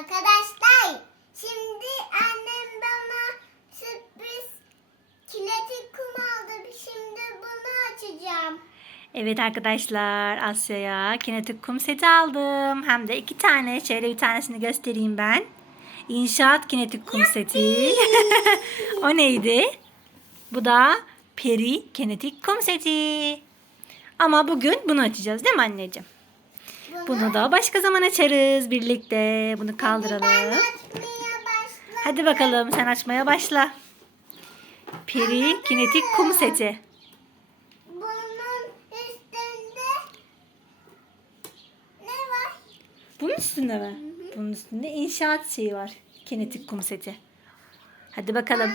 Arkadaşlar şimdi annem bana sürpriz kinetik kum aldı. Şimdi bunu açacağım. Evet arkadaşlar Asya'ya kinetik kum seti aldım. Hem de iki tane. Şöyle bir tanesini göstereyim ben. İnşaat kinetik kum seti. o neydi? Bu da peri kinetik kum seti. Ama bugün bunu açacağız değil mi anneciğim? Bunu da başka zaman açarız birlikte. Bunu kaldıralım. Hadi bakalım sen açmaya başla. Peri kinetik kum seti. Bunun üstünde ne var? Bunun üstünde mi? Bunun üstünde inşaat şeyi var. Kinetik kum seti. Hadi bakalım.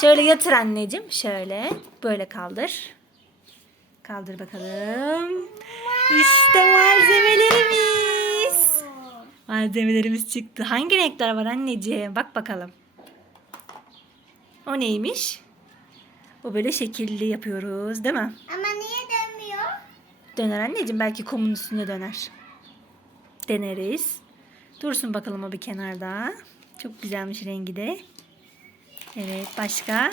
Şöyle yatır anneciğim. Şöyle. Böyle kaldır. Kaldır bakalım. İşte malzemelerimiz. Malzemelerimiz çıktı. Hangi renkler var anneciğim? Bak bakalım. O neymiş? Bu böyle şekilli yapıyoruz değil mi? Ama niye dönmüyor? Döner anneciğim belki kumun üstüne döner. Deneriz. Dursun bakalım o bir kenarda. Çok güzelmiş rengi de. Evet başka?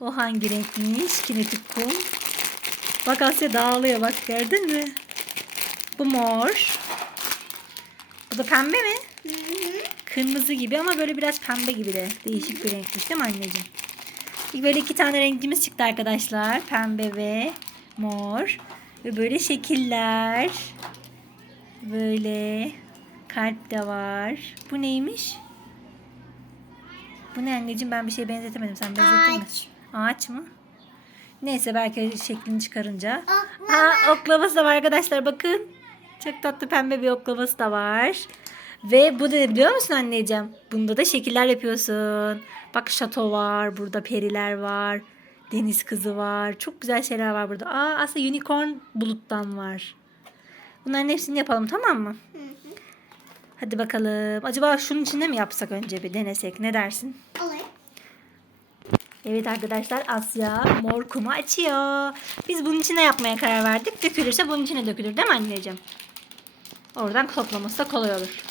O hangi renkmiş? Kinetik kum. Bak Asya dağılıyor bak gördün mü? Bu mor. Bu da pembe mi? Hı hı. Kırmızı gibi ama böyle biraz pembe gibi de. Değişik bir renkmiş değil mi anneciğim? Böyle iki tane rengimiz çıktı arkadaşlar. Pembe ve mor. Ve böyle şekiller. Böyle kalp de var. Bu neymiş? Bu ne anneciğim? Ben bir şeye benzetemedim. Sen benzettin mi? Ağaç. Ağaç mı? Neyse belki şeklini çıkarınca. Oklava. Ha oklavası da var arkadaşlar bakın. Çok tatlı pembe bir oklavası da var. Ve bu da biliyor musun anneciğim? Bunda da şekiller yapıyorsun. Bak şato var, burada periler var. Deniz kızı var. Çok güzel şeyler var burada. Aa aslında unicorn buluttan var. Bunların hepsini yapalım tamam mı? Hı hı. Hadi bakalım. Acaba şunun içinde mi yapsak önce bir denesek? Ne dersin? Olur. Evet arkadaşlar Asya mor kumu açıyor. Biz bunun içine yapmaya karar verdik. Dökülürse bunun içine dökülür değil mi anneciğim? Oradan toplaması da kolay olur.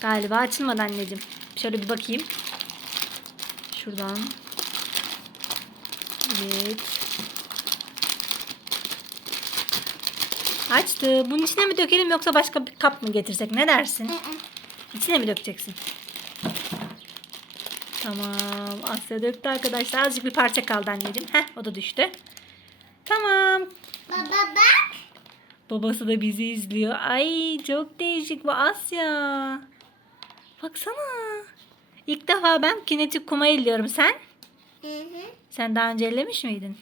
Galiba açılmadı anneciğim. Şöyle bir bakayım. Şuradan. Evet. Açtı. Bunun içine mi dökelim yoksa başka bir kap mı getirsek? Ne dersin? İçine mi dökeceksin? Tamam. Asya döktü arkadaşlar. Azıcık bir parça kaldı anneciğim. Heh o da düştü. Tamam. Baba bak. Babası da bizi izliyor. Ay çok değişik bu Asya. Baksana. İlk defa ben kinetik kuma elliyorum. Sen? Hı hı. Sen daha önce ellemiş miydin?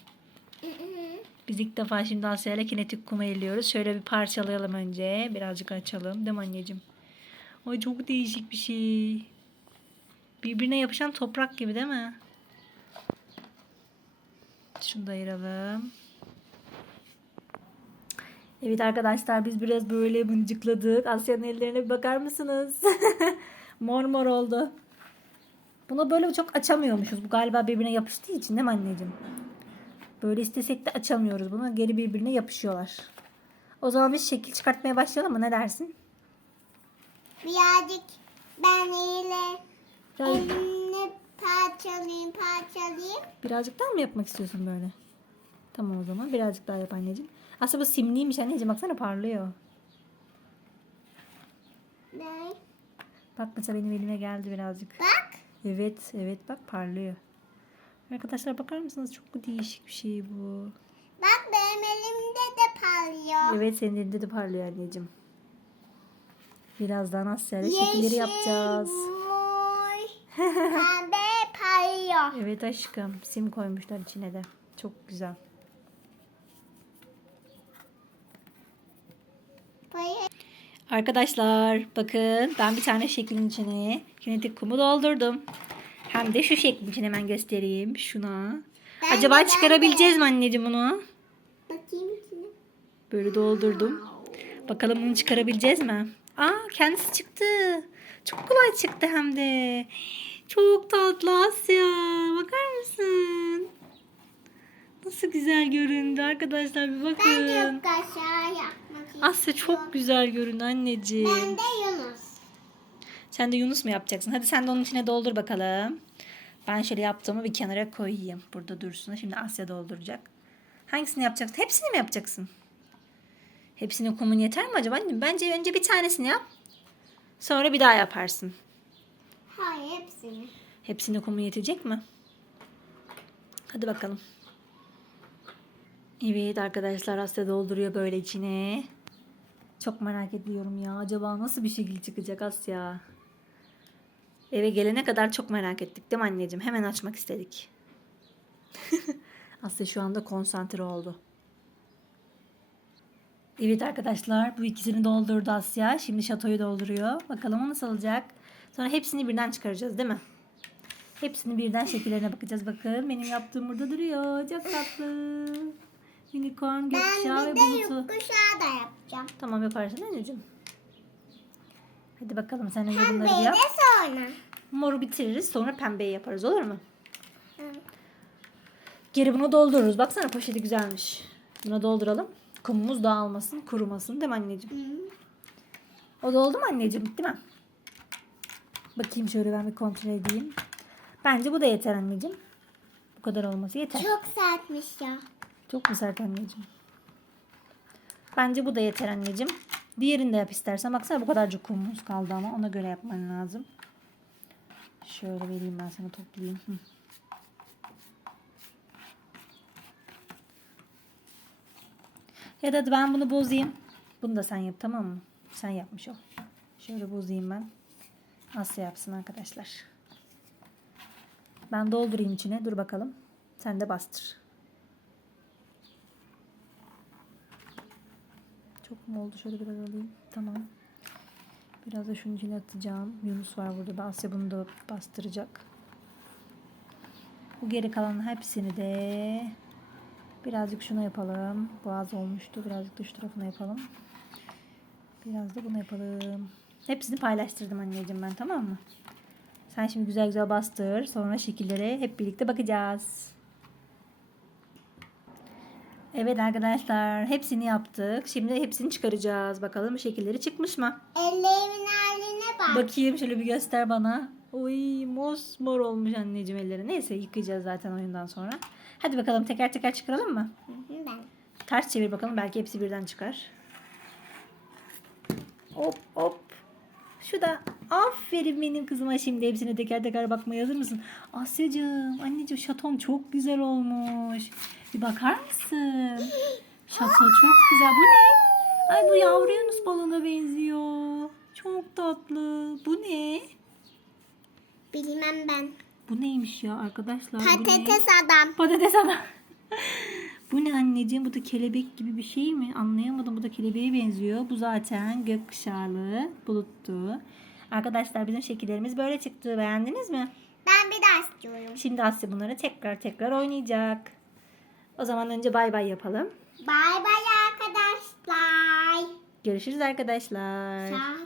Hı hı. Biz ilk defa şimdi Asya ile kinetik kuma elliyoruz. Şöyle bir parçalayalım önce. Birazcık açalım. Değil mi anneciğim? Ay çok değişik bir şey. Birbirine yapışan toprak gibi değil mi? Şunu da ayıralım. Evet arkadaşlar biz biraz böyle mıncıkladık. Asya'nın ellerine bir bakar mısınız? mor mor oldu. Bunu böyle çok açamıyormuşuz. Bu galiba birbirine yapıştığı için değil mi anneciğim? Böyle istesek de açamıyoruz bunu. Geri birbirine yapışıyorlar. O zaman biz şekil çıkartmaya başlayalım mı? Ne dersin? Birazcık ben ile Biraz, elini parçalayayım parçalayayım. birazcık daha mı yapmak istiyorsun böyle? Tamam o zaman. Birazcık daha yap anneciğim. Aslında bu simliymiş anneciğim. Baksana parlıyor. Ne? Bak mesela benim elime geldi birazcık. Bak. Evet, evet bak parlıyor. Arkadaşlar bakar mısınız? Çok değişik bir şey bu. Bak benim elimde de parlıyor. Evet senin elinde de parlıyor anneciğim. Birazdan Asya'yla şekilleri yapacağız. mor, pembe parlıyor. Evet aşkım. Sim koymuşlar içine de. Çok güzel. Arkadaşlar bakın ben bir tane şeklin içine kinetik kumu doldurdum. Hem de şu şeklin içine hemen göstereyim. Şuna. Ben Acaba de, çıkarabileceğiz mi anneciğim bunu? Bakayım içine. Böyle doldurdum. Bakalım bunu çıkarabileceğiz mi? Aa kendisi çıktı. Çok kolay çıktı hem de. Çok tatlı Asya. Bakar mısın? Nasıl güzel göründü arkadaşlar bir Ben bakın. çok aşağı yapmak istiyorum. Asya çok güzel görün anneciğim. Ben de Yunus. Sen de Yunus mu yapacaksın? Hadi sen de onun içine doldur bakalım. Ben şöyle yaptığımı bir kenara koyayım. Burada dursun. Şimdi Asya dolduracak. Hangisini yapacaksın? Hepsini mi yapacaksın? Hepsinin kumun yeter mi acaba? Bence önce bir tanesini yap. Sonra bir daha yaparsın. Hayır hepsini. Hepsine kumun yetecek mi? Hadi bakalım. Evet arkadaşlar Asya dolduruyor böyle içine. Çok merak ediyorum ya. Acaba nasıl bir şekil çıkacak Asya? Eve gelene kadar çok merak ettik değil mi anneciğim? Hemen açmak istedik. Asya şu anda konsantre oldu. Evet arkadaşlar bu ikisini doldurdu Asya. Şimdi şatoyu dolduruyor. Bakalım o nasıl olacak. Sonra hepsini birden çıkaracağız değil mi? Hepsini birden şekillerine bakacağız. Bakın benim yaptığım burada duruyor. Çok tatlı. Unicorn, gökkuşağı ve Ben bir de bulutu. yokuşağı da yapacağım. Tamam yaparsın anneciğim. Hadi bakalım sen önce bunları bir Pembeyi yap. de sonra. Moru bitiririz sonra pembeyi yaparız olur mu? Hı. Geri bunu doldururuz. Baksana poşeti güzelmiş. Buna dolduralım. Kumumuz dağılmasın, kurumasın değil mi anneciğim? Hı. O doldu mu anneciğim? Değil mi? Bakayım şöyle ben bir kontrol edeyim. Bence bu da yeter anneciğim. Bu kadar olması yeter. Çok sertmiş ya. Çok mu sert anneciğim? Bence bu da yeter anneciğim. Diğerini de yap istersen. Baksana bu kadarcık kumumuz kaldı ama ona göre yapman lazım. Şöyle vereyim ben sana toplayayım. Hı. Ya da ben bunu bozayım. Bunu da sen yap tamam mı? Sen yapmış ol. Şöyle bozayım ben. Asya yapsın arkadaşlar. Ben doldurayım içine. Dur bakalım. Sen de bastır. Çok mu oldu? Şöyle biraz alayım. Tamam. Biraz da şunun içine atacağım. Yunus var burada da. Asya bunu da bastıracak. Bu geri kalan hepsini de birazcık şuna yapalım. Boğaz olmuştu. Birazcık da şu tarafına yapalım. Biraz da bunu yapalım. Hepsini paylaştırdım anneciğim ben tamam mı? Sen şimdi güzel güzel bastır. Sonra şekillere hep birlikte bakacağız. Evet arkadaşlar hepsini yaptık. Şimdi hepsini çıkaracağız. Bakalım şekilleri çıkmış mı? Ellerimin haline bak. Bakayım şöyle bir göster bana. Oy mosmor olmuş anneciğim elleri. Neyse yıkayacağız zaten oyundan sonra. Hadi bakalım teker teker çıkaralım mı? Ben. Ters çevir bakalım belki hepsi birden çıkar. Hop hop. Şu da aferin benim kızıma şimdi hepsine teker teker bakmaya hazır mısın? Asyacığım anneciğim şaton çok güzel olmuş. Bir bakar mısın? Şato çok güzel. Bu ne? Ay bu yavru yunus balığına benziyor. Çok tatlı. Bu ne? Bilmem ben. Bu neymiş ya arkadaşlar? Bu ne? Patates adam. Patates adam. bu ne anneciğim? Bu da kelebek gibi bir şey mi? Anlayamadım. Bu da kelebeğe benziyor. Bu zaten gökkuşağlı, buluttu. Arkadaşlar bizim şekillerimiz böyle çıktı. Beğendiniz mi? Ben bir daha istiyorum. Şimdi Asya bunları tekrar tekrar oynayacak. O zaman önce bay bay yapalım. Bay bay arkadaşlar. Görüşürüz arkadaşlar. Sağ